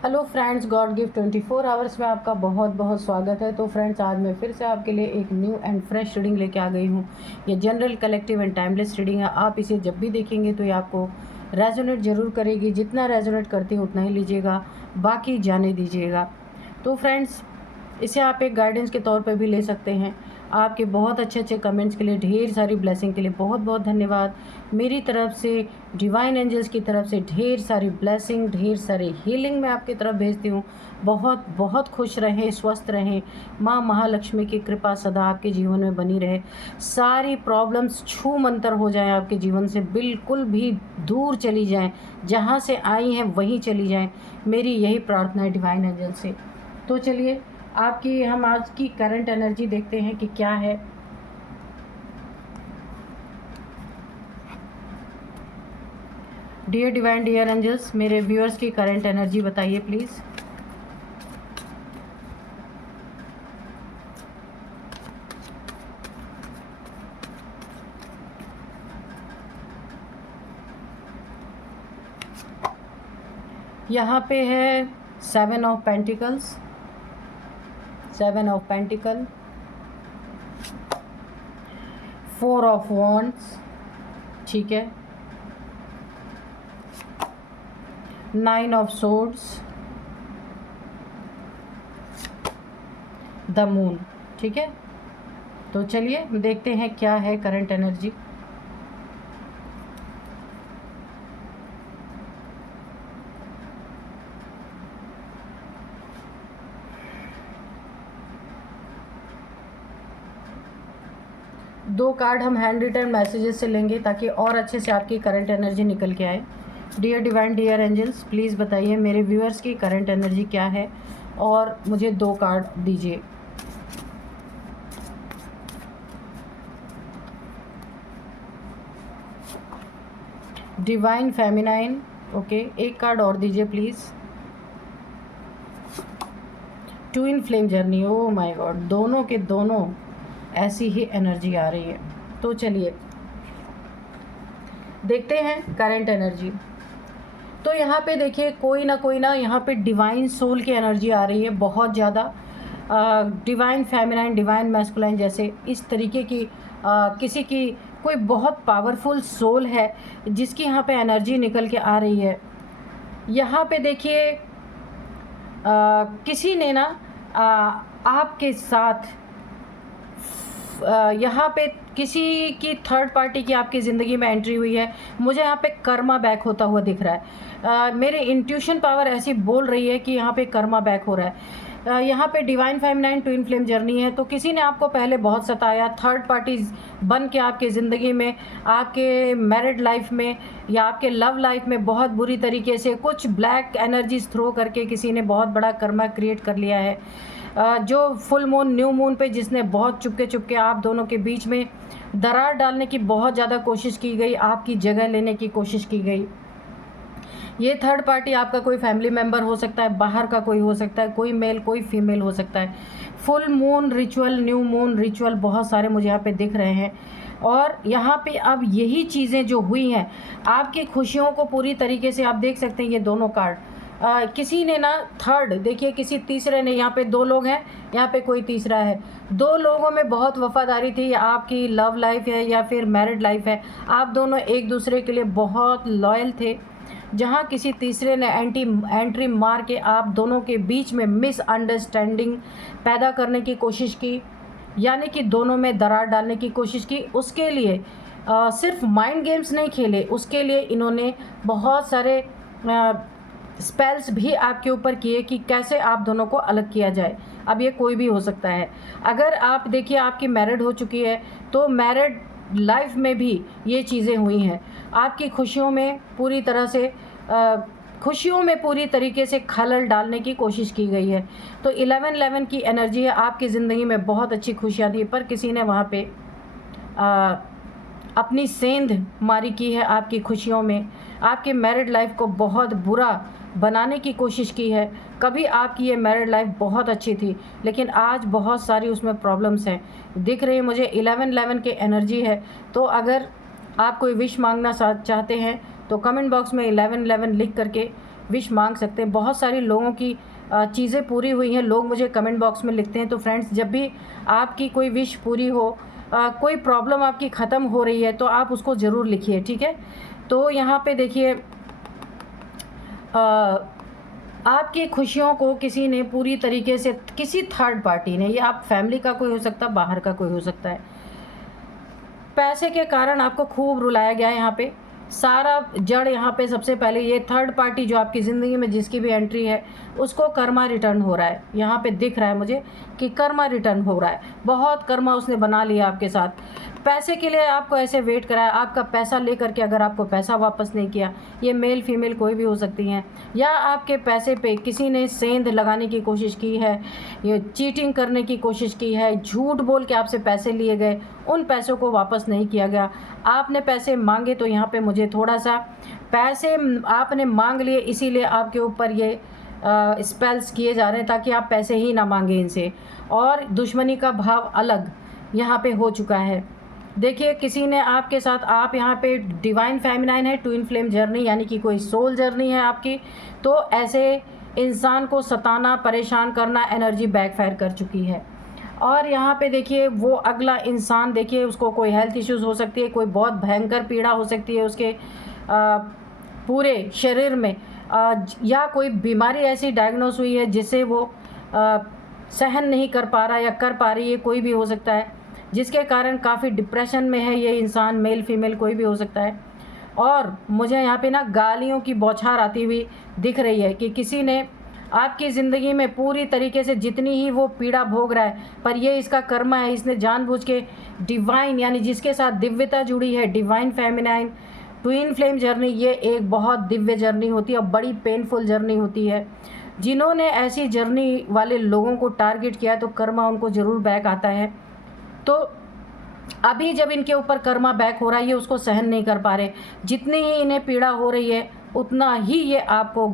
Hello friends, God gift 24 hours में आपका बहुत बहुत स्वागत है। तो फ्रेंड्स, आज मैं फिर से आपके लिए एक न्यू एंड फ्रेश रीडिंग लेके आ गई हूँ। ये general, collective and timeless reading है। आप इसे जब भी देखेंगे तो ये आपको रेजोनेट ज़रूर करेगी। जितना रेजोनेट करती है उतना ही लीजिएगा, बाकी जाने दीजिएगा। तो फ्रेंड्स, इसे आप एक गाइडेंस के तौर पर भी ले सकते हैं। आपके बहुत अच्छे अच्छे कमेंट्स के लिए, ढेर सारी ब्लेसिंग के लिए बहुत बहुत धन्यवाद। मेरी तरफ से, डिवाइन एंजल्स की तरफ से ढेर सारी ब्लेसिंग, ढेर सारी हीलिंग मैं आपकी तरफ भेजती हूँ। बहुत बहुत खुश रहें, स्वस्थ रहें। माँ महालक्ष्मी की कृपा सदा आपके जीवन में बनी रहे। सारी प्रॉब्लम्स छू मंतर हो जाएं, आपके जीवन से बिल्कुल भी दूर चली जाएं। जहाँ से आई हैं वहीं चली जाएं। मेरी यही प्रार्थना है डिवाइन एंजल से। तो चलिए, आपकी हम आज की करंट एनर्जी देखते हैं कि क्या है। डियर डिवाइन, डियर एंजल्स, मेरे व्यूअर्स की करंट एनर्जी बताइए प्लीज़। यहाँ पे है 7 of pentacles, 7 of pentacle, 4 of wands, ठीक है, 9 ऑफ सोर्ड्स, द मून, ठीक है। तो चलिए देखते हैं क्या है करंट एनर्जी। दो कार्ड हम हैंड रिटन मैसेजेस से लेंगे ताकि और अच्छे से आपकी करंट एनर्जी निकल के आए। Dear divine, dear angels, please बताइए मेरे व्यूअर्स की करंट एनर्जी क्या है और मुझे दो कार्ड दीजिए। डिवाइन फेमिनाइन, ओके, एक कार्ड और दीजिए please. Twin flame journey, oh my God, दोनों के दोनों ऐसी ही एनर्जी आ रही है। तो चलिए देखते हैं करंट एनर्जी। तो यहाँ पे देखिए, कोई ना यहाँ पे डिवाइन सोल की एनर्जी आ रही है बहुत ज़्यादा। डिवाइन फेमिनाइन, डिवाइन मैस्कुलाइन, जैसे इस तरीके की किसी की कोई बहुत पावरफुल सोल है जिसकी यहाँ पे एनर्जी निकल के आ रही है। यहाँ पे देखिए, किसी ने ना आपके साथ यहाँ पे किसी की थर्ड पार्टी की आपकी ज़िंदगी में एंट्री हुई है। मुझे यहाँ पे कर्मा बैक होता हुआ दिख रहा है। मेरे इंट्यूशन पावर ऐसी बोल रही है कि यहाँ पे कर्मा बैक हो रहा है। यहाँ पे divine feminine twin flame journey है। तो किसी ने आपको पहले बहुत सताया, थर्ड पार्टीज बन के आपकी ज़िंदगी में, आपके मैरिड लाइफ में या आपके लव लाइफ में बहुत बुरी तरीके से कुछ ब्लैक एनर्जीज थ्रो करके किसी ने बहुत बड़ा कर्मा क्रिएट कर लिया है। जो फुल मून, न्यू मून पे जिसने बहुत चुपके चुपके आप दोनों के बीच में दरार डालने की बहुत ज़्यादा कोशिश की गई, आपकी जगह लेने की कोशिश की गई। ये थर्ड पार्टी आपका कोई फैमिली मेम्बर हो सकता है, बाहर का कोई हो सकता है, कोई मेल कोई फीमेल हो सकता है। Full moon ritual, new moon ritual बहुत सारे मुझे यहाँ पे दिख रहे हैं। और यहाँ पे अब यही चीज़ें जो हुई हैं, आपकी खुशियों को पूरी तरीके से आप देख सकते हैं। ये दोनों कार्ड, किसी ने ना थर्ड, देखिए किसी तीसरे ने, यहाँ पे दो लोग हैं, यहाँ पे कोई तीसरा है। दो लोगों में बहुत वफादारी थी। आपकी लव लाइफ है या फिर मैरिड लाइफ है, आप दोनों एक दूसरे के लिए बहुत लॉयल थे। जहाँ किसी तीसरे ने एंट्री मार के आप दोनों के बीच में मिसअंडरस्टैंडिंग पैदा करने की कोशिश की, यानी कि दोनों में दरार डालने की कोशिश की। उसके लिए सिर्फ माइंड गेम्स नहीं खेले, उसके लिए इन्होंने बहुत सारे स्पेल्स भी आपके ऊपर किए कि कैसे आप दोनों को अलग किया जाए। अब ये कोई भी हो सकता है। अगर आप देखिए, आपकी मैरिड हो चुकी है तो मैरिड लाइफ में भी ये चीज़ें हुई हैं। आपकी खुशियों में पूरी तरह से खुशियों में पूरी तरीके से खलल डालने की कोशिश की गई है। तो 11-11 की एनर्जी है। आपकी ज़िंदगी में बहुत अच्छी खुशियाँ थी, पर किसी ने वहाँ पे अपनी सेंध मारी की है आपकी खुशियों में। आपके मैरिड लाइफ को बहुत बुरा बनाने की कोशिश की है। कभी आपकी ये मैरिड लाइफ बहुत अच्छी थी, लेकिन आज बहुत सारी उसमें प्रॉब्लम्स हैं दिख रही है मुझे। 11-11 की एनर्जी है। तो अगर आप कोई विश मांगना चाहते हैं तो कमेंट बॉक्स में 11-11 लिख करके विश मांग सकते हैं। बहुत सारे लोगों की चीज़ें पूरी हुई हैं, लोग मुझे कमेंट बॉक्स में लिखते हैं। तो फ्रेंड्स, जब भी आपकी कोई विश पूरी हो, कोई प्रॉब्लम आपकी ख़त्म हो रही है, तो आप उसको ज़रूर लिखिए, ठीक है। तो यहाँ पे देखिए, आपकी खुशियों को किसी ने पूरी तरीके से, किसी थर्ड पार्टी ने, ये आप फैमिली का कोई हो सकता है, बाहर का कोई हो सकता है, पैसे के कारण आपको खूब रुलाया गया है। यहाँ पे सारा जड़, यहाँ पे सबसे पहले ये थर्ड पार्टी जो आपकी ज़िंदगी में जिसकी भी एंट्री है, उसको कर्मा रिटर्न हो रहा है। यहाँ पे दिख रहा है मुझे कि कर्मा रिटर्न हो रहा है। बहुत कर्मा उसने बना लिया आपके साथ। पैसे के लिए आपको ऐसे वेट कराया, आपका पैसा लेकर के अगर आपको पैसा वापस नहीं किया, ये मेल फीमेल कोई भी हो सकती हैं, या आपके पैसे पे किसी ने सेंध लगाने की कोशिश की है, ये चीटिंग करने की कोशिश की है, झूठ बोल के आपसे पैसे लिए गए, उन पैसों को वापस नहीं किया गया। आपने पैसे मांगे तो यहाँ पे मुझे थोड़ा सा पैसे आपने मांग लिए, इसीलिए आपके ऊपर ये स्पेल्स किए जा रहे हैं ताकि आप पैसे ही ना मांगे इनसे। और दुश्मनी का भाव अलग यहाँ पे हो चुका है। देखिए, किसी ने आपके साथ, आप यहाँ पे डिवाइन फेमिनाइन है, ट्विन फ्लेम जर्नी, यानी कि कोई सोल जर्नी है आपकी। तो ऐसे इंसान को सताना, परेशान करना, एनर्जी बैकफायर कर चुकी है। और यहाँ पे देखिए, वो अगला इंसान, देखिए उसको कोई हेल्थ इश्यूज़ हो सकती है, कोई बहुत भयंकर पीड़ा हो सकती है उसके पूरे शरीर में, या कोई बीमारी ऐसी डायग्नोस हुई है जिसे वो सहन नहीं कर पा रहा या कर पा रही है, कोई भी हो सकता है, जिसके कारण काफ़ी डिप्रेशन में है ये इंसान, मेल फीमेल कोई भी हो सकता है। और मुझे यहाँ पे ना गालियों की बौछार आती हुई दिख रही है कि किसी ने आपकी ज़िंदगी में पूरी तरीके से जितनी ही वो पीड़ा भोग रहा है, पर ये इसका कर्मा है, इसने जानबूझ के डिवाइन, यानी जिसके साथ दिव्यता जुड़ी है, divine feminine twin flame journey, ये एक बहुत दिव्य जर्नी होती है और बड़ी पेनफुल जर्नी होती है। जिन्होंने ऐसी जर्नी वाले लोगों को टारगेट किया तो कर्मा उनको ज़रूर बैक आता है। तो अभी जब इनके ऊपर कर्मा बैक हो रहा है, ये उसको सहन नहीं कर पा रहे। जितनी ही इन्हें पीड़ा हो रही है, उतना ही ये आपको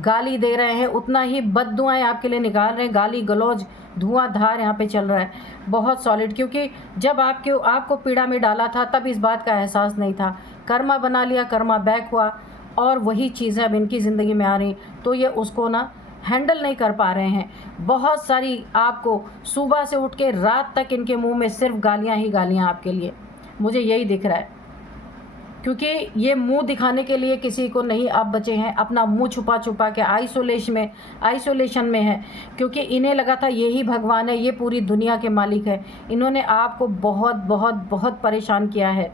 गाली दे रहे हैं, उतना ही बद्दुआएं आपके लिए निकाल रहे हैं। गाली गलौज, धुआंधार यहाँ पे चल रहा है, बहुत सॉलिड। क्योंकि जब आपको पीड़ा में डाला था, तब इस बात का एहसास नहीं था। कर्मा बना लिया, कर्मा बैक हुआ, और वही चीज़ें अब इनकी ज़िंदगी में आ रही, तो ये उसको ना हैंडल नहीं कर पा रहे हैं। बहुत सारी, आपको सुबह से उठ के रात तक इनके मुंह में सिर्फ गालियां ही गालियां आपके लिए, मुझे यही दिख रहा है। क्योंकि ये मुंह दिखाने के लिए किसी को नहीं आप बचे हैं, अपना मुंह छुपा छुपा के आइसोलेशन में है। क्योंकि इन्हें लगा था यही भगवान है, ये पूरी दुनिया के मालिक है। इन्होंने आपको बहुत बहुत बहुत परेशान किया है।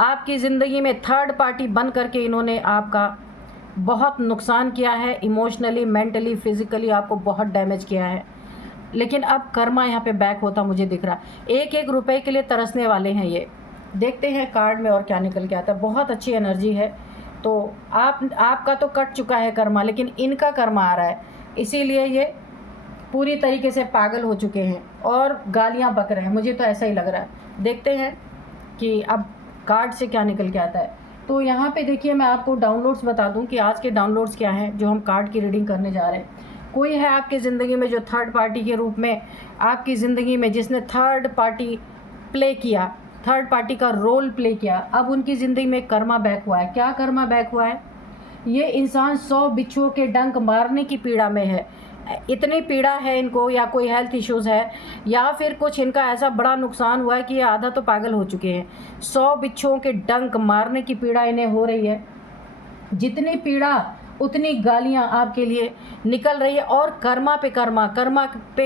आपकी ज़िंदगी में थर्ड पार्टी बन करके इन्होंने आपका बहुत नुकसान किया है, इमोशनली, मेंटली, फिज़िकली आपको बहुत डैमेज किया है। लेकिन अब कर्मा यहाँ पे बैक होता मुझे दिख रहा है। एक एक रुपए के लिए तरसने वाले हैं ये। देखते हैं कार्ड में और क्या निकल के आता है। बहुत अच्छी एनर्जी है। तो आपका तो कट चुका है कर्मा, लेकिन इनका कर्मा आ रहा है, इसीलिए ये पूरी तरीके से पागल हो चुके हैं और गालियाँ बक रहे हैं। मुझे तो ऐसा ही लग रहा है। देखते हैं कि अब कार्ड से क्या निकल के आता है। तो यहाँ पे देखिए, मैं आपको डाउनलोड्स बता दूं कि आज के डाउनलोड्स क्या हैं जो हम कार्ड की रीडिंग करने जा रहे हैं। कोई है आपकी ज़िंदगी में जो थर्ड पार्टी के रूप में आपकी ज़िंदगी में, जिसने थर्ड पार्टी प्ले किया, थर्ड पार्टी का रोल प्ले किया, अब उनकी ज़िंदगी में कर्मा बैक हुआ है। क्या कर्मा बैक हुआ है? ये इंसान 100 बिच्छुओं के डंक मारने की पीड़ा में है। इतनी पीड़ा है इनको, या कोई हेल्थ इश्यूज़ है, या फिर कुछ इनका ऐसा बड़ा नुकसान हुआ है कि ये आधा तो पागल हो चुके हैं। 100 बिच्छुओं के डंक मारने की पीड़ा इन्हें हो रही है। जितनी पीड़ा उतनी गालियां आपके लिए निकल रही है, और कर्मा पे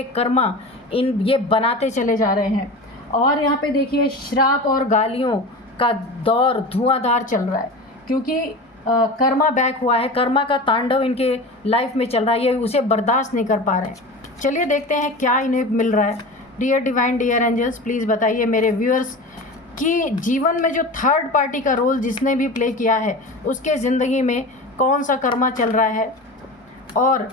कर्मा ये बनाते चले जा रहे हैं। और यहाँ पे देखिए, श्राप और गालियों का दौर धुआंधार चल रहा है, क्योंकि कर्मा बैक हुआ है। कर्मा का तांडव इनके लाइफ में चल रहा है, ये उसे बर्दाश्त नहीं कर पा रहे हैं। चलिए देखते हैं क्या इन्हें मिल रहा है। Dear divine, dear angels, please बताइए मेरे व्यूअर्स कि जीवन में जो थर्ड पार्टी का रोल जिसने भी प्ले किया है, उसके ज़िंदगी में कौन सा कर्मा चल रहा है, और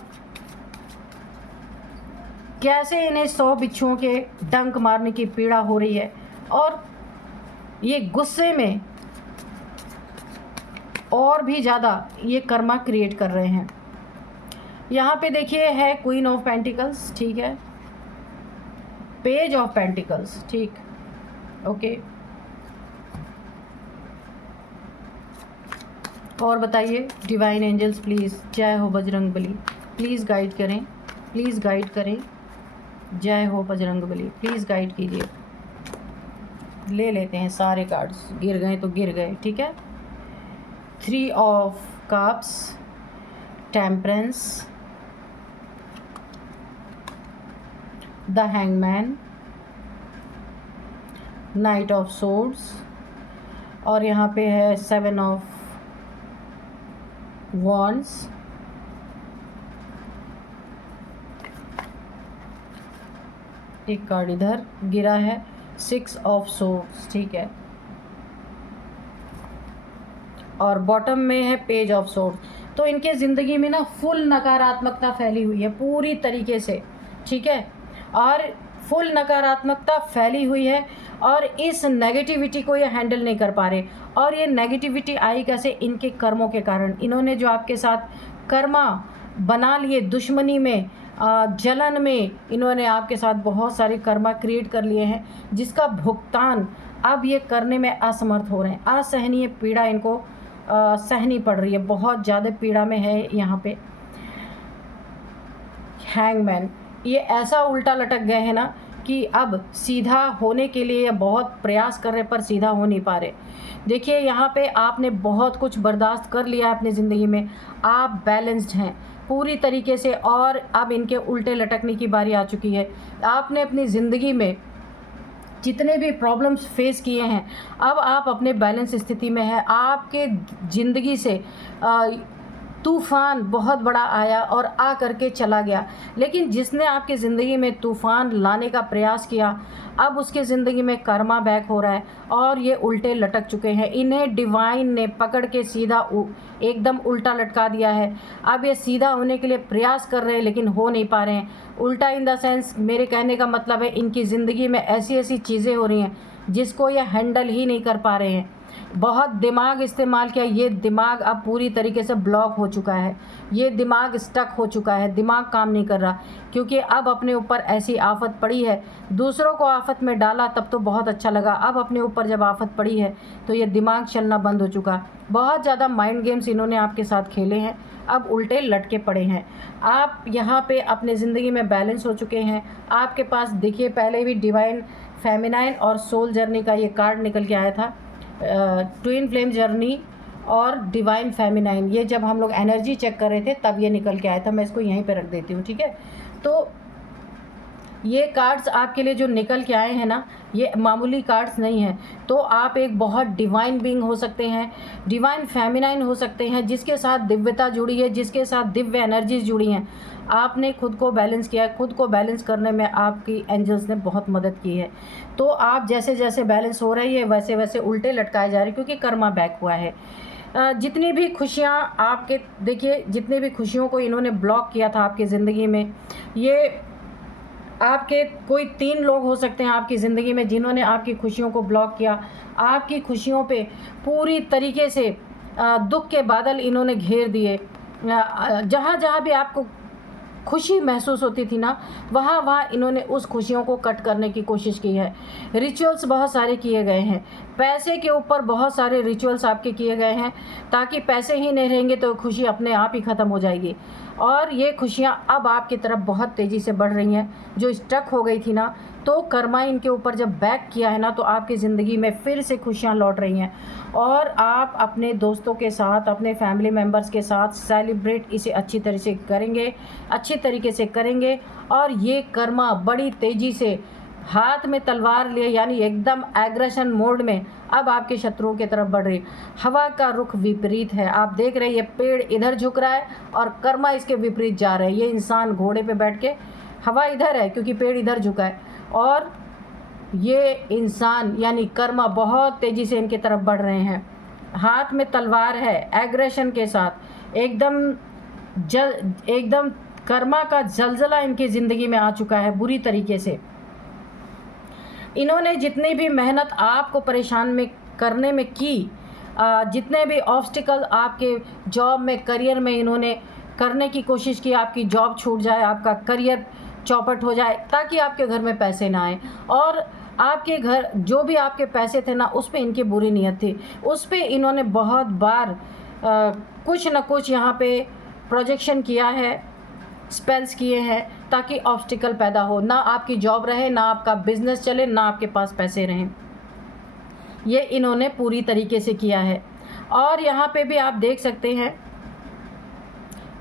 कैसे इन्हें 100 बिच्छुओं के डंक मारने की पीड़ा हो रही है, और ये गुस्से में और भी ज़्यादा ये कर्मा क्रिएट कर रहे हैं। यहाँ पे देखिए है क्वीन ऑफ पेंटिकल्स, ठीक है, पेज ऑफ पेंटिकल्स, ठीक, ओके, और बताइए डिवाइन एंजल्स प्लीज़, जय हो बजरंग बली, प्लीज़ गाइड करें, प्लीज़ गाइड करें, जय हो बजरंग बली, प्लीज़ गाइड कीजिए। ले लेते हैं सारे कार्ड्स, गिर गए तो गिर गए, ठीक है। 3 of cups, temperance, the hangman, night of swords, और यहाँ पे है 7 ऑफ वॉन्ड्स, एक कार्ड इधर गिरा है 6 ऑफ सोर्ड्स, ठीक है, और बॉटम में है पेज ऑफ सोर्ड्स। तो इनके ज़िंदगी में ना फुल नकारात्मकता फैली हुई है पूरी तरीके से, ठीक है, और फुल नकारात्मकता फैली हुई है, और इस नेगेटिविटी को ये हैंडल नहीं कर पा रहे। और ये नेगेटिविटी आई कैसे? इनके कर्मों के कारण। इन्होंने जो आपके साथ कर्मा बना लिए, दुश्मनी में, जलन में, इन्होंने आपके साथ बहुत सारे कर्मा क्रिएट कर लिए हैं, जिसका भुगतान अब ये करने में असमर्थ हो रहे हैं। असहनीय पीड़ा इनको सहनी पड़ रही है, बहुत ज़्यादा पीड़ा में है यहाँ पे। हैंगमैन, ये ऐसा उल्टा लटक गए हैं ना कि अब सीधा होने के लिए बहुत प्रयास कर रहे पर सीधा हो नहीं पा रहे। देखिए यहाँ पे आपने बहुत कुछ बर्दाश्त कर लिया है अपनी ज़िंदगी में, आप बैलेंस्ड हैं पूरी तरीके से, और अब इनके उल्टे लटकने की बारी आ चुकी है। आपने अपनी ज़िंदगी में जितने भी प्रॉब्लम्स फेस किए हैं, अब आप अपने बैलेंस स्थिति में हैं। आपके ज़िंदगी से तूफ़ान बहुत बड़ा आया और आ करके चला गया, लेकिन जिसने आपकी ज़िंदगी में तूफ़ान लाने का प्रयास किया, अब उसके ज़िंदगी में कर्मा बैक हो रहा है और ये उल्टे लटक चुके हैं। इन्हें डिवाइन ने पकड़ के सीधा एकदम उल्टा लटका दिया है। अब ये सीधा होने के लिए प्रयास कर रहे हैं लेकिन हो नहीं पा रहे हैं। उल्टा इन द सेंस, मेरे कहने का मतलब है इनकी ज़िंदगी में ऐसी ऐसी चीज़ें हो रही हैं जिसको ये हैंडल ही नहीं कर पा रहे हैं। बहुत दिमाग इस्तेमाल किया, ये दिमाग अब पूरी तरीके से ब्लॉक हो चुका है, ये दिमाग स्टक हो चुका है, दिमाग काम नहीं कर रहा, क्योंकि अब अपने ऊपर ऐसी आफत पड़ी है। दूसरों को आफत में डाला तब तो बहुत अच्छा लगा, अब अपने ऊपर जब आफत पड़ी है तो ये दिमाग चलना बंद हो चुका। बहुत ज़्यादा माइंड गेम्स इन्होंने आपके साथ खेले हैं, अब उल्टे लटके पड़े हैं। आप यहाँ पे अपने ज़िंदगी में बैलेंस हो चुके हैं। आपके पास देखिए पहले भी डिवाइन फेमिनाइन और सोल जर्नी का ये कार्ड निकल के आया था, ट्विन फ्लेम जर्नी और डिवाइन फेमिनाइन। ये जब हम लोग एनर्जी चेक कर रहे थे तब ये निकल के आया था। मैं इसको यहीं पे रख देती हूँ, ठीक है। तो ये कार्ड्स आपके लिए जो निकल के आए हैं ना, ये मामूली कार्ड्स नहीं हैं। तो आप एक बहुत डिवाइन बीइंग हो सकते हैं, डिवाइन फेमिनाइन हो सकते हैं, जिसके साथ दिव्यता जुड़ी है, जिसके साथ दिव्य एनर्जीज जुड़ी हैं। आपने खुद को बैलेंस किया है, खुद को बैलेंस करने में आपकी एंजल्स ने बहुत मदद की है। तो आप जैसे जैसे बैलेंस हो रही है वैसे वैसे उल्टे लटकाए जा रहे हैं, क्योंकि कर्मा बैक हुआ है। जितनी भी खुशियाँ आपके, देखिए जितने भी खुशियों को इन्होंने ब्लॉक किया था आपकी ज़िंदगी में, ये आपके कोई 3 लोग हो सकते हैं आपकी ज़िंदगी में जिन्होंने आपकी खुशियों को ब्लॉक किया। आपकी खुशियों पे पूरी तरीके से दुख के बादल इन्होंने घेर दिए। जहाँ जहाँ भी आपको खुशी महसूस होती थी ना, वहाँ वहाँ इन्होंने उस खुशियों को कट करने की कोशिश की है। रिचुअल्स बहुत सारे किए गए हैं, पैसे के ऊपर बहुत सारे रिचुअल्स आपके किए गए हैं, ताकि पैसे ही नहीं रहेंगे तो खुशी अपने आप ही ख़त्म हो जाएगी। और ये खुशियाँ अब आपकी तरफ बहुत तेज़ी से बढ़ रही हैं। जो स्टक हो गई थी ना, तो कर्मा इनके ऊपर जब बैक किया है ना, तो आपकी ज़िंदगी में फिर से खुशियाँ लौट रही हैं। और आप अपने दोस्तों के साथ, अपने फैमिली मेम्बर्स के साथ सेलिब्रेट इसे अच्छी तरह से करेंगे, अच्छी तरीके से करेंगे। और ये कर्मा बड़ी तेज़ी से हाथ में तलवार लिए, यानी एकदम एग्रेशन मोड में अब आपके शत्रुओं की तरफ बढ़ रही। हवा का रुख विपरीत है, आप देख रहे हैं ये पेड़ इधर झुक रहा है और कर्मा इसके विपरीत जा रहे हैं। ये इंसान घोड़े पे बैठ के, हवा इधर है क्योंकि पेड़ इधर झुका है, और ये इंसान यानी कर्मा बहुत तेज़ी से इनकी तरफ बढ़ रहे हैं। हाथ में तलवार है, एग्रेशन के साथ, एकदम कर्मा का जलजला इनकी ज़िंदगी में आ चुका है बुरी तरीके से। इन्होंने जितनी भी मेहनत आपको परेशान में करने में की, जितने भी ऑब्स्टिकल आपके जॉब में, करियर में इन्होंने करने की कोशिश की, आपकी जॉब छूट जाए, आपका करियर चौपट हो जाए, ताकि आपके घर में पैसे ना आए। और आपके घर जो भी आपके पैसे थे ना, उस पर इनकी बुरी नीयत थी, उस पर इन्होंने बहुत बार कुछ न कुछ यहाँ पे प्रोजेक्शन किया है, स्पेल्स किए हैं ताकि ऑब्स्टिकल पैदा हो, ना आपकी जॉब रहे, ना आपका बिजनेस चले, ना आपके पास पैसे रहें। ये इन्होंने पूरी तरीके से किया है। और यहाँ पे भी आप देख सकते हैं,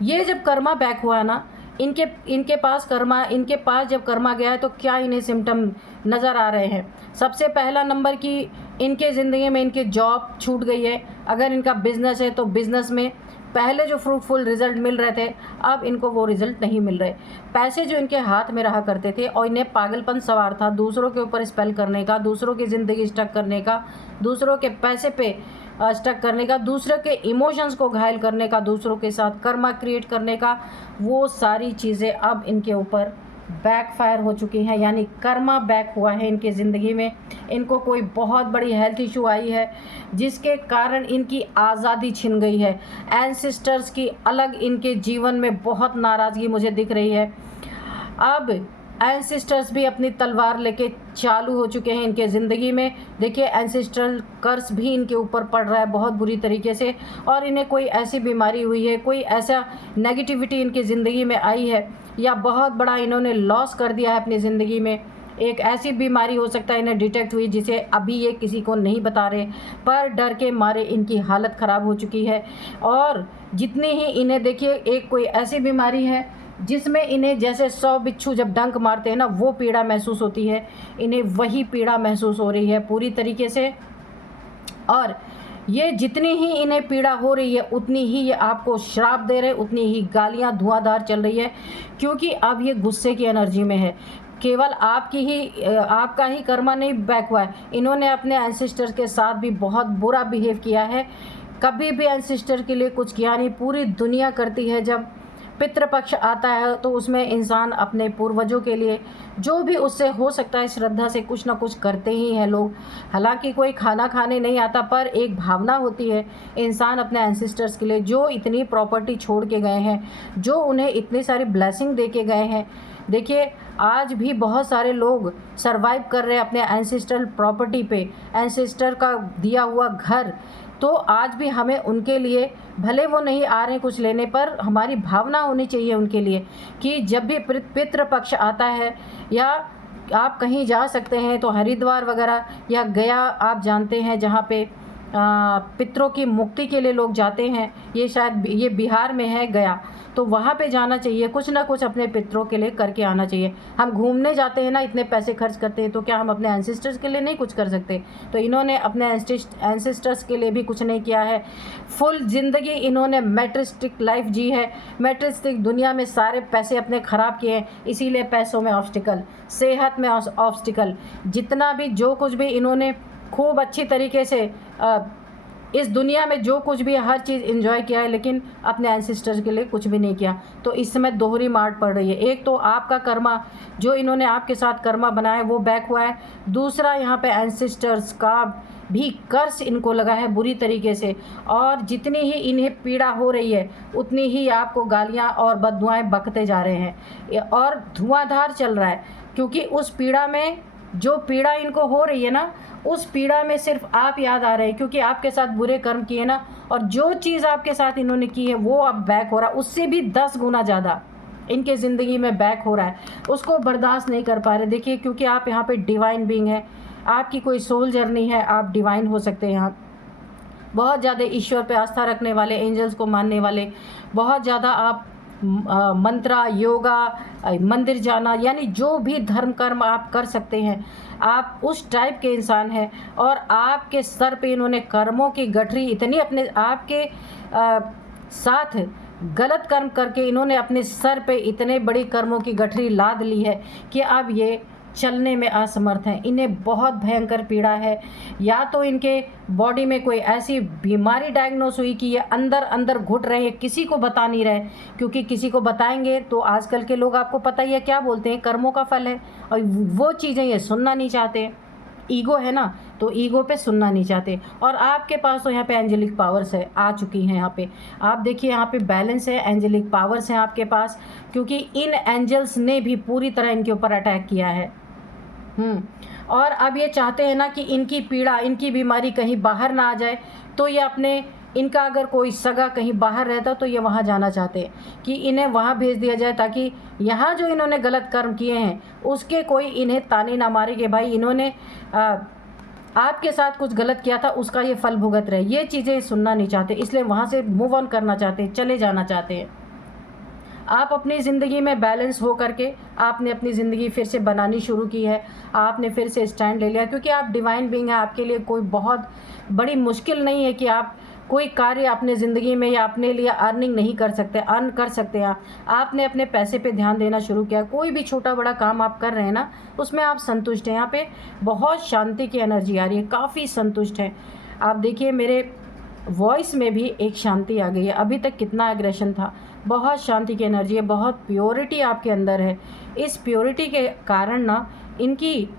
ये जब कर्मा बैक हुआ ना, इनके पास जब कर्मा गया है तो क्या इन्हें सिम्टम नज़र आ रहे हैं। सबसे पहला नंबर कि इनके ज़िंदगी में इनके जॉब छूट गई है। अगर इनका बिज़नेस है तो बिज़नेस में पहले जो फ्रूटफुल रिज़ल्ट मिल रहे थे, अब इनको वो रिज़ल्ट नहीं मिल रहे। पैसे जो इनके हाथ में रहा करते थे और इन्हें पागलपन सवार था दूसरों के ऊपर स्पेल करने का, दूसरों की ज़िंदगी स्टक करने का, दूसरों के पैसे पे स्टक करने का, दूसरों के इमोशंस को घायल करने का, दूसरों के साथ कर्मा क्रिएट करने का, वो सारी चीज़ें अब इनके ऊपर बैकफायर हो चुकी हैं। यानी कर्मा बैक हुआ है इनके ज़िंदगी में। इनको कोई बहुत बड़ी हेल्थ इशू आई है जिसके कारण इनकी आज़ादी छिन गई है। एंसेस्टर्स की अलग इनके जीवन में बहुत नाराज़गी मुझे दिख रही है। अब एंसेस्टर्स भी अपनी तलवार लेके चालू हो चुके हैं इनके ज़िंदगी में। देखिए, एंसेस्ट्रल कर्स भी इनके ऊपर पड़ रहा है बहुत बुरी तरीके से, और इन्हें कोई ऐसी बीमारी हुई है, कोई ऐसा नेगेटिविटी इनकी ज़िंदगी में आई है, या बहुत बड़ा इन्होंने लॉस कर दिया है अपनी ज़िंदगी में। एक ऐसी बीमारी हो सकता है इन्हें डिटेक्ट हुई जिसे अभी ये किसी को नहीं बता रहे, पर डर के मारे इनकी हालत ख़राब हो चुकी है। और जितनी ही इन्हें, देखिए, एक कोई ऐसी बीमारी है जिसमें इन्हें जैसे 100 बिच्छू जब डंक मारते हैं ना, वो पीड़ा महसूस होती है, इन्हें वही पीड़ा महसूस हो रही है पूरी तरीके से। और ये जितनी ही इन्हें पीड़ा हो रही है उतनी ही ये आपको श्राप दे रहे, उतनी ही गालियाँ धुआंधार चल रही है, क्योंकि अब ये गुस्से की एनर्जी में है। केवल आपका ही कर्मा नहीं बैक हुआ है, इन्होंने अपने एंसेस्टर्स के साथ भी बहुत बुरा बिहेव किया है। कभी भी एंसेस्टर के लिए कुछ किया नहीं। पूरी दुनिया करती है जब पितृपक्ष आता है तो उसमें इंसान अपने पूर्वजों के लिए जो भी उससे हो सकता है श्रद्धा से कुछ ना कुछ करते ही हैं लोग। हालांकि कोई खाना खाने नहीं आता, पर एक भावना होती है इंसान अपने एंसेस्टर्स के लिए, जो इतनी प्रॉपर्टी छोड़ के गए हैं, जो उन्हें इतनी सारी ब्लेसिंग दे के गए हैं। देखिए, आज भी बहुत सारे लोग सरवाइव कर रहे हैं अपने एंसेस्ट्रल प्रॉपर्टी पे, एंसेस्टर का दिया हुआ घर। तो आज भी हमें उनके लिए, भले वो नहीं आ रहे कुछ लेने, पर हमारी भावना होनी चाहिए उनके लिए कि जब भी पितृपक्ष आता है, या आप कहीं जा सकते हैं तो हरिद्वार वगैरह या गया, आप जानते हैं जहाँ पे पितरों की मुक्ति के लिए लोग जाते हैं, ये शायद ये बिहार में है गया, तो वहाँ पे जाना चाहिए, कुछ ना कुछ अपने पितरों के लिए करके आना चाहिए। हम घूमने जाते हैं ना, इतने पैसे खर्च करते हैं, तो क्या हम अपने एंसेस्टर्स के लिए नहीं कुछ कर सकते? तो इन्होंने अपने एंसेस्टर्स के लिए भी कुछ नहीं किया है। फुल ज़िंदगी इन्होंने मैट्रिस्टिक लाइफ जी है, मैट्रिस्टिक दुनिया में सारे पैसे अपने ख़राब किए हैं, इसीलिए पैसों में ऑब्स्टिकल, सेहत में ऑब्स्टिकल, जितना भी जो कुछ भी इन्होंने खूब अच्छी तरीके से इस दुनिया में जो कुछ भी हर चीज़ एंजॉय किया है, लेकिन अपने एंसेस्टर्स के लिए कुछ भी नहीं किया। तो इस समय दोहरी मार पड़ रही है। एक तो आपका कर्मा, जो इन्होंने आपके साथ कर्मा बनाया, वो बैक हुआ है। दूसरा, यहाँ पे एंसेस्टर्स का भी कर्स इनको लगा है बुरी तरीके से, और जितनी ही इन्हें पीड़ा हो रही है उतनी ही आपको गालियाँ और बददुआएं बकते जा रहे हैं, और धुआंधार चल रहा है। क्योंकि उस पीड़ा में, जो पीड़ा इनको हो रही है ना, उस पीड़ा में सिर्फ आप याद आ रहे हैं, क्योंकि आपके साथ बुरे कर्म किए ना, और जो चीज़ आपके साथ इन्होंने की है वो अब बैक हो रहा है, उससे भी 10 गुना ज़्यादा इनके ज़िंदगी में बैक हो रहा है। उसको बर्दाश्त नहीं कर पा रहे। देखिए, क्योंकि आप यहाँ पे डिवाइन बीइंग है, आपकी कोई सोल जर्नी है, आप डिवाइन हो सकते हैं। यहाँ बहुत ज़्यादा ईश्वर पे आस्था रखने वाले, एंजल्स को मानने वाले, बहुत ज़्यादा आप मंत्रा, योगा, मंदिर जाना, यानी जो भी धर्म कर्म आप कर सकते हैं, आप उस टाइप के इंसान हैं। और आपके सर पे इन्होंने कर्मों की गठरी इतनी अपने आपके साथ गलत कर्म करके इन्होंने अपने सर पे इतने बड़ी कर्मों की गठरी लाद ली है कि अब ये चलने में असमर्थ हैं। इन्हें बहुत भयंकर पीड़ा है। या तो इनके बॉडी में कोई ऐसी बीमारी डायग्नोस हुई कि ये अंदर अंदर घुट रहे हैं, किसी को बता नहीं रहे, क्योंकि किसी को बताएंगे तो आजकल के लोग, आपको पता ही है क्या बोलते हैं, कर्मों का फल है, और वो चीज़ें ये सुनना नहीं चाहते। ईगो है ना, तो ईगो पे सुनना नहीं चाहते। और आपके पास तो यहाँ पे एंजेलिक पावर्स है, आ चुकी हैं यहाँ पे। आप देखिए, यहाँ पे बैलेंस है, एंजेलिक पावर्स हैं आपके पास, क्योंकि इन एंजल्स ने भी पूरी तरह इनके ऊपर अटैक किया है। और अब ये चाहते हैं ना कि इनकी पीड़ा, इनकी बीमारी कहीं बाहर ना आ जाए, तो ये अपने इनका अगर कोई सगा कहीं बाहर रहता तो ये वहाँ जाना चाहते हैं कि इन्हें वहाँ भेज दिया जाए, ताकि यहाँ जो इन्होंने गलत कर्म किए हैं उसके कोई इन्हें ताने ना मारे कि भाई इन्होंने आपके साथ कुछ गलत किया था, उसका ये फल भुगत रहे। ये चीज़ें सुनना नहीं चाहते, इसलिए वहाँ से मूव ऑन करना चाहते हैं, चले जाना चाहते हैं। आप अपनी ज़िंदगी में बैलेंस हो करके आपने अपनी ज़िंदगी फिर से बनानी शुरू की है, आपने फिर से स्टैंड ले लिया, क्योंकि आप डिवाइन बीइंग हैं। आपके लिए कोई बहुत बड़ी मुश्किल नहीं है कि आप कोई कार्य अपने ज़िंदगी में या अपने लिए अर्निंग नहीं कर सकते, अर्न कर सकते हैं। आपने अपने पैसे पे ध्यान देना शुरू किया, कोई भी छोटा बड़ा काम आप कर रहे हैं ना, उसमें आप संतुष्ट हैं। यहाँ पे बहुत शांति की एनर्जी आ रही है, काफ़ी संतुष्ट हैं आप। देखिए मेरे वॉइस में भी एक शांति आ गई है। अभी तक कितना एग्रेशन था, बहुत शांति की एनर्जी है, बहुत प्योरिटी आपके अंदर है। इस प्योरिटी के कारण ना इनकी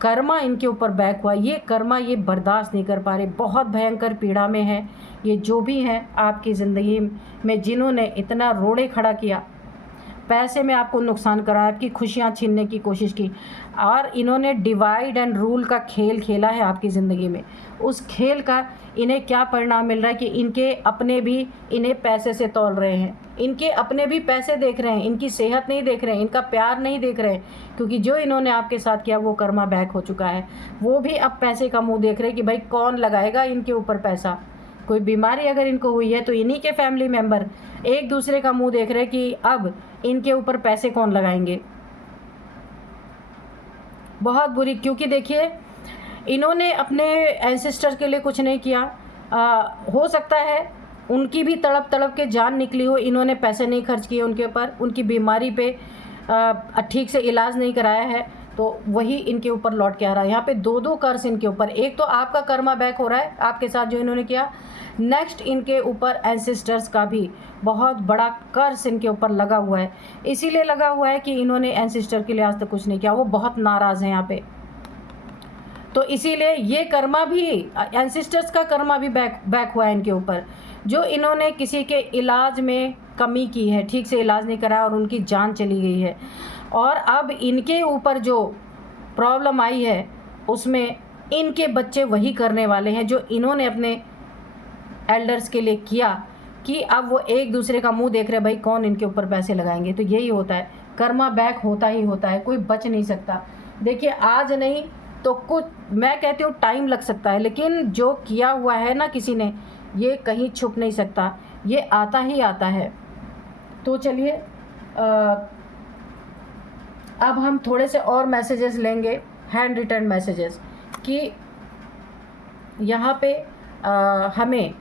कर्मा इनके ऊपर बैक हुआ। ये कर्मा ये बर्दाश्त नहीं कर पा रहे, बहुत भयंकर पीड़ा में है ये जो भी हैं आपकी ज़िंदगी में, जिन्होंने इतना रोड़े खड़ा किया, पैसे में आपको नुकसान करा, आपकी खुशियाँ छीनने की कोशिश की, और इन्होंने डिवाइड एंड रूल का खेल खेला है आपकी ज़िंदगी में। उस खेल का इन्हें क्या परिणाम मिल रहा है कि इनके अपने भी इन्हें पैसे से तौल रहे हैं, इनके अपने भी पैसे देख रहे हैं, इनकी सेहत नहीं देख रहे हैं, इनका प्यार नहीं देख रहे हैं, क्योंकि जो इन्होंने आपके साथ किया वो कर्मा बैक हो चुका है। वो भी अब पैसे का मुँह देख रहे हैं कि भाई कौन लगाएगा इनके ऊपर पैसा। कोई बीमारी अगर इनको हुई है तो इन्हीं के फैमिली मेम्बर एक दूसरे का मुंह देख रहे हैं कि अब इनके ऊपर पैसे कौन लगाएंगे। बहुत बुरी, क्योंकि देखिए इन्होंने अपने एंसेस्टर के लिए कुछ नहीं किया। हो सकता है उनकी भी तड़प तड़प के जान निकली हो, इन्होंने पैसे नहीं खर्च किए उनके ऊपर, उनकी बीमारी पे ठीक से इलाज नहीं कराया है, तो वही इनके ऊपर लौट के आ रहा है। यहाँ पे दो दो कर्ज इनके ऊपर, एक तो आपका कर्मा बैक हो रहा है आपके साथ जो इन्होंने किया, नेक्स्ट इनके ऊपर एंसेस्टर्स का भी बहुत बड़ा कर्ज इनके ऊपर लगा हुआ है। इसीलिए लगा हुआ है कि इन्होंने एंसेस्टर के लिए आज तक कुछ नहीं किया, वो बहुत नाराज़ हैं यहाँ पे। तो इसीलिए ये कर्मा भी, एंसेस्टर्स का कर्मा भी बैक हुआ है इनके ऊपर। जो इन्होंने किसी के इलाज में कमी की है, ठीक से इलाज नहीं कराया और उनकी जान चली गई है, और अब इनके ऊपर जो प्रॉब्लम आई है उसमें इनके बच्चे वही करने वाले हैं जो इन्होंने अपने एल्डर्स के लिए किया, कि अब वो एक दूसरे का मुंह देख रहे भाई कौन इनके ऊपर पैसे लगाएंगे। तो यही होता है, कर्मा बैक होता ही होता है, कोई बच नहीं सकता। देखिए आज नहीं तो कुछ, मैं कहती हूँ टाइम लग सकता है, लेकिन जो किया हुआ है ना किसी ने, ये कहीं छुप नहीं सकता, ये आता ही आता है। तो चलिए अब हम थोड़े से और मैसेजेस लेंगे, हैंड रिटन मैसेजेस, कि यहाँ पे हमें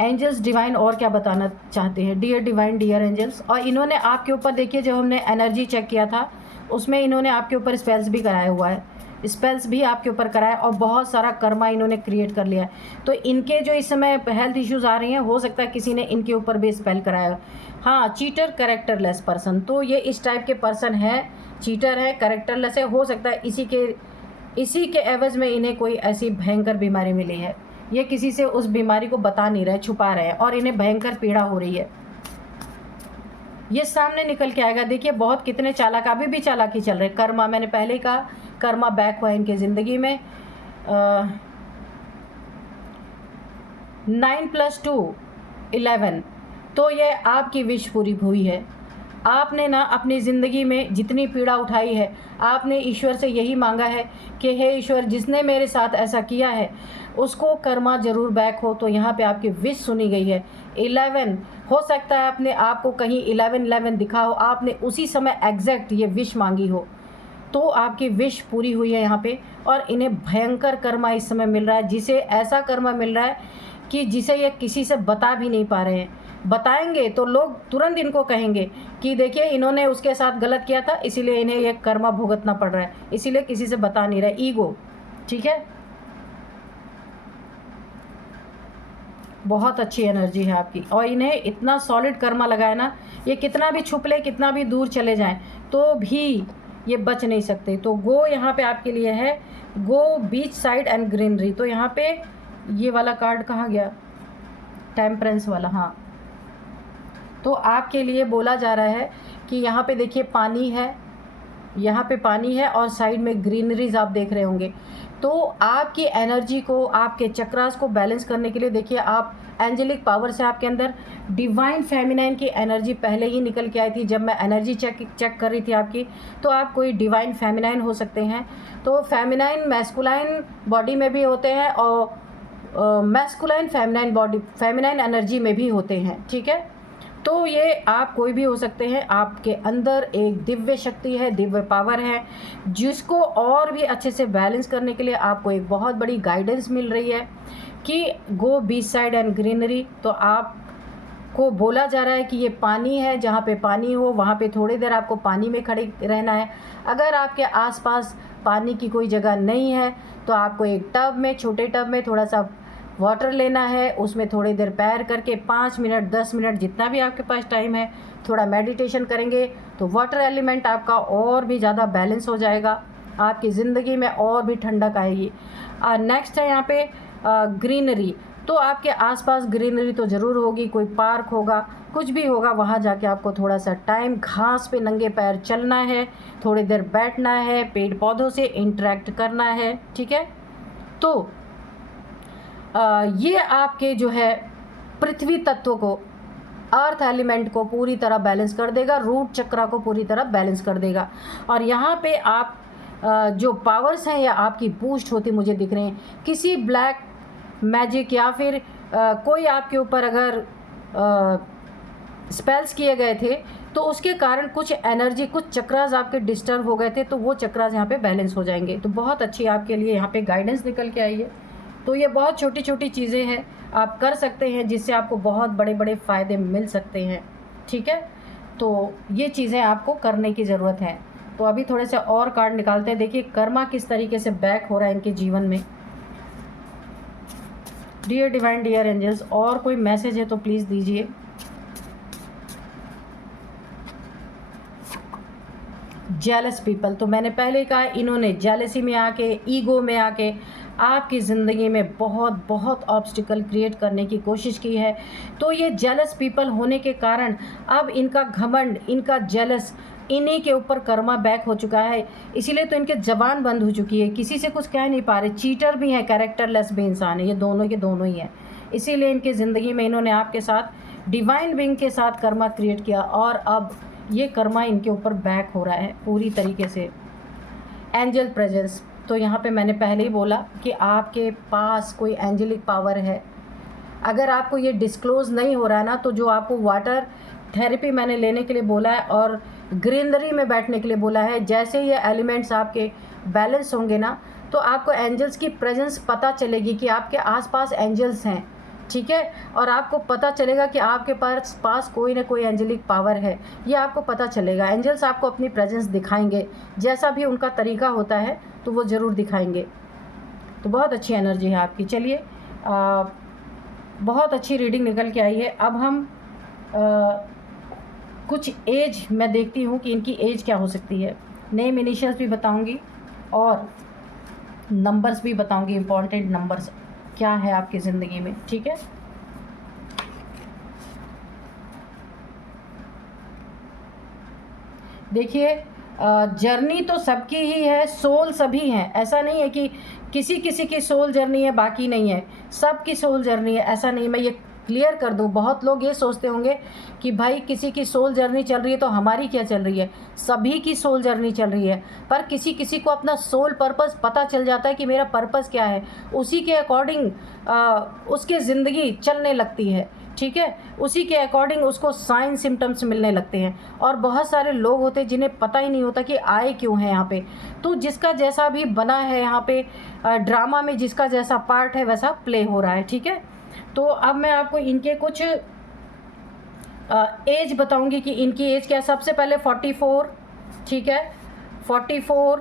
एंजल्स डिवाइन और क्या बताना चाहते हैं। डियर डिवाइन, डियर एंजल्स, और इन्होंने आपके ऊपर, देखिए जब हमने एनर्जी चेक किया था उसमें इन्होंने आपके ऊपर स्पेल्स भी कराया हुआ है, स्पेल्स भी आपके ऊपर कराया, और बहुत सारा कर्मा इन्होंने क्रिएट कर लिया है। तो इनके जो इस समय हेल्थ इश्यूज़ आ रही हैं, हो सकता है किसी ने इनके ऊपर भी स्पेल कराया। हाँ, चीटर, कैरेक्टरलेस पर्सन, तो ये इस टाइप के पर्सन है, चीटर है, कैरेक्टरलेस है। हो सकता है इसी के एवज में इन्हें कोई ऐसी भयंकर बीमारी मिली है, ये किसी से उस बीमारी को बता नहीं रहे, छुपा रहे हैं, और इन्हें भयंकर पीड़ा हो रही है। ये सामने निकल के आएगा। देखिए बहुत कितने चालाक, अभी भी चालाकी चल रहे। कर्मा, मैंने पहले ही कहा, कर्मा बैक हुआ इनके ज़िंदगी में। 9 + 2 11, तो ये आपकी विश पूरी हुई है। आपने ना अपनी ज़िंदगी में जितनी पीड़ा उठाई है, आपने ईश्वर से यही मांगा है कि हे ईश्वर, जिसने मेरे साथ ऐसा किया है उसको कर्मा ज़रूर बैक हो। तो यहाँ पे आपकी विश सुनी गई है। 11, हो सकता है अपने आप को कहीं 11 दिखा हो, आपने उसी समय एग्जैक्ट ये विश मांगी हो, तो आपकी विश पूरी हुई है यहाँ पे। और इन्हें भयंकर कर्मा इस समय मिल रहा है, जिसे ऐसा कर्मा मिल रहा है कि जिसे ये किसी से बता भी नहीं पा रहे हैं। बताएंगे तो लोग तुरंत इनको कहेंगे कि देखिए इन्होंने उसके साथ गलत किया था, इसीलिए इन्हें ये कर्मा भुगतना पड़ रहा है, इसीलिए किसी से बता नहीं रहे। ईगो, ठीक है, बहुत अच्छी एनर्जी है आपकी, और इन्हें इतना सॉलिड कर्मा लगा है ना, ये कितना भी छुप ले, कितना भी दूर चले जाएं तो भी ये बच नहीं सकते। तो गो यहाँ पे आपके लिए है, गो बीच साइड एंड ग्रीनरी। तो यहाँ पे ये वाला कार्ड कहाँ गया, टेम्परेंस वाला, हाँ। तो आपके लिए बोला जा रहा है कि यहाँ पे देखिए पानी है, यहाँ पे पानी है और साइड में ग्रीनरीज आप देख रहे होंगे। तो आपकी एनर्जी को, आपके चक्रास को बैलेंस करने के लिए देखिए, आप एंजेलिक पावर से आपके अंदर डिवाइन फेमिनाइन की एनर्जी पहले ही निकल के आई थी। जब मैं एनर्जी चेक कर रही थी आपकी, तो आप कोई डिवाइन फेमिनाइन हो सकते हैं। तो फेमिनाइन मैस्कुलाइन बॉडी में भी होते हैं और masculine feminine body, feminine energy में भी होते हैं, ठीक है। तो ये आप कोई भी हो सकते हैं। आपके अंदर एक दिव्य शक्ति है, दिव्य पावर है, जिसको और भी अच्छे से बैलेंस करने के लिए आपको एक बहुत बड़ी गाइडेंस मिल रही है कि गो बीच साइड एंड ग्रीनरी। तो आपको बोला जा रहा है कि ये पानी है, जहाँ पे पानी हो वहाँ पे थोड़ी देर आपको पानी में खड़े रहना है। अगर आपके आसपास पानी की कोई जगह नहीं है तो आपको एक टब में, छोटे टब में थोड़ा सा वाटर लेना है, उसमें थोड़ी देर पैर करके 5 मिनट 10 मिनट जितना भी आपके पास टाइम है थोड़ा मेडिटेशन करेंगे तो वाटर एलिमेंट आपका और भी ज़्यादा बैलेंस हो जाएगा, आपकी ज़िंदगी में और भी ठंडक आएगी। नेक्स्ट है यहाँ पे ग्रीनरी। तो आपके आसपास ग्रीनरी तो ज़रूर होगी, कोई पार्क होगा, कुछ भी होगा, वहाँ जाके आपको थोड़ा सा टाइम घास पे नंगे पैर चलना है, थोड़ी देर बैठना है, पेड़ पौधों से इंटरेक्ट करना है, ठीक है। तो ये आपके जो है पृथ्वी तत्व को, अर्थ एलिमेंट को पूरी तरह बैलेंस कर देगा, रूट चक्रा को पूरी तरह बैलेंस कर देगा। और यहाँ पे आप जो पावर्स हैं या आपकी बूस्ट होती मुझे दिख रहे हैं, किसी ब्लैक मैजिक या फिर कोई आपके ऊपर अगर स्पेल्स किए गए थे तो उसके कारण कुछ एनर्जी, कुछ चक्रास आपके डिस्टर्ब हो गए थे, तो वो चक्रास यहाँ पे बैलेंस हो जाएंगे। तो बहुत अच्छी आपके लिए यहाँ पे गाइडेंस निकल के आई है। तो ये बहुत छोटी छोटी चीज़ें हैं, आप कर सकते हैं जिससे आपको बहुत बड़े बड़े फ़ायदे मिल सकते हैं, ठीक है। तो ये चीज़ें आपको करने की ज़रूरत है। तो अभी थोड़े से और कार्ड निकालते हैं, देखिए कर्मा किस तरीके से बैक हो रहा है इनके जीवन में। डियर डिवाइन, डियर एंजल्स, और कोई मैसेज है तो प्लीज़ दीजिए। जेलस पीपल, तो मैंने पहले कहा इन्होंने जेलसी में आके, ईगो में आके आपकी ज़िंदगी में बहुत बहुत ऑब्स्टिकल क्रिएट करने की कोशिश की है। तो ये जेलस पीपल होने के कारण अब इनका घमंड, इनका जेलस इन्हीं के ऊपर कर्मा बैक हो चुका है, इसीलिए तो इनके ज़बान बंद हो चुकी है, किसी से कुछ कह नहीं पा रहे। चीटर भी हैं, कैरेक्टरलेस भी इंसान है, ये दोनों के दोनों ही हैं। इसीलिए इनकी ज़िंदगी में इन्होंने आपके साथ डिवाइन बीइंग के साथ कर्मा क्रिएट किया और अब ये कर्मा इनके ऊपर बैक हो रहा है पूरी तरीके से। एंजल प्रेजेंस, तो यहाँ पे मैंने पहले ही बोला कि आपके पास कोई एंजेलिक पावर है। अगर आपको ये डिस्क्लोज़ नहीं हो रहा है ना, तो जो आपको वाटर थेरेपी मैंने लेने के लिए बोला है और ग्रीनरी में बैठने के लिए बोला है, जैसे ये एलिमेंट्स आपके बैलेंस होंगे ना, तो आपको एंजल्स की प्रेजेंस पता चलेगी कि आपके आसपास एंजल्स हैं, ठीक है। और आपको पता चलेगा कि आपके पास कोई ना कोई एंजेलिक पावर है, ये आपको पता चलेगा। एंजल्स आपको अपनी प्रेजेंस दिखाएंगे, जैसा भी उनका तरीका होता है तो वो ज़रूर दिखाएंगे। तो बहुत अच्छी एनर्जी है आपकी। चलिए, बहुत अच्छी रीडिंग निकल के आई है। अब हम कुछ एज मैं देखती हूँ कि इनकी एज क्या हो सकती है। नेम इनिशियल्स भी बताऊँगी और नंबर्स भी बताऊँगी, इम्पॉर्टेंट नंबर्स क्या है आपकी ज़िंदगी में, ठीक है। देखिए, जर्नी तो सबकी ही है, सोल सभी हैं, ऐसा नहीं है कि किसी किसी की सोल जर्नी है बाकी नहीं है, सबकी सोल जर्नी है, ऐसा नहीं। मैं ये क्लियर कर दूं, बहुत लोग ये सोचते होंगे कि भाई किसी की सोल जर्नी चल रही है तो हमारी क्या चल रही है। सभी की सोल जर्नी चल रही है, पर किसी किसी को अपना सोल पर्पस पता चल जाता है कि मेरा पर्पस क्या है, उसी के अकॉर्डिंग उसकी ज़िंदगी चलने लगती है, ठीक है। उसी के अकॉर्डिंग उसको साइन सिम्टम्स मिलने लगते हैं। और बहुत सारे लोग होते हैं जिन्हें पता ही नहीं होता कि आए क्यों हैं यहाँ पे। तो जिसका जैसा भी बना है यहाँ पे ड्रामा में, जिसका जैसा पार्ट है वैसा प्ले हो रहा है, ठीक है। तो अब मैं आपको इनके कुछ एज बताऊंगी कि इनकी एज क्या है। सबसे पहले 44, ठीक है, 44,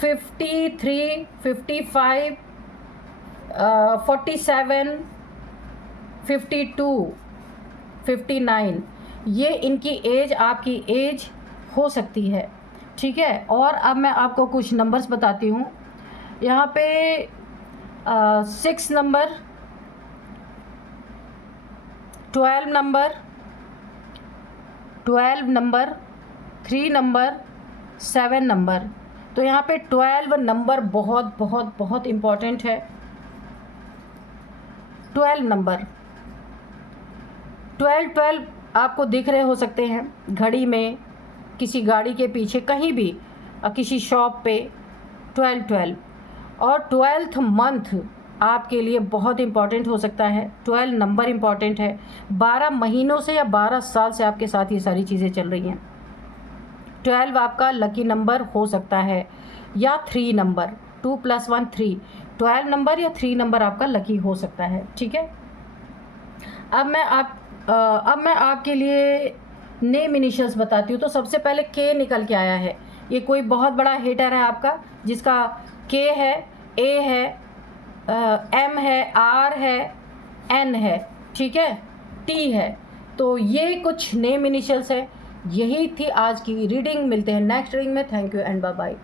53, 55, 47, 52, 59, ये इनकी एज आपकी एज हो सकती है, ठीक है। और अब मैं आपको कुछ नंबर्स बताती हूँ। यहाँ पे 6 नंबर, 12 नंबर, 3 नंबर, 7 नंबर। तो यहाँ पे 12 नंबर बहुत बहुत बहुत इम्पॉर्टेंट है। 12 नंबर, 12 आपको दिख रहे हो सकते हैं घड़ी में, किसी गाड़ी के पीछे, कहीं भी, किसी शॉप पे 12 और 12th मंथ आपके लिए बहुत इम्पॉर्टेंट हो सकता है। 12 नंबर इम्पॉर्टेंट है। 12 महीनों से या 12 साल से आपके साथ ये सारी चीज़ें चल रही हैं। 12 आपका लकी नंबर हो सकता है, या 3 नंबर, 2 + 1 3, 12 नंबर या 3 नंबर आपका लकी हो सकता है। ठीक है, अब मैं आपके लिए नेम इनिशियल्स बताती हूँ। तो सबसे पहले के निकल के आया है। ये कोई बहुत बड़ा हिटर है आपका, जिसका के है, ए है, एम है, आर है, एन है, ठीक है, टी है। तो ये कुछ नेम इनिशियल्स है। यही थी आज की रीडिंग। मिलते हैं नेक्स्ट रीडिंग में। Thank you and bye bye.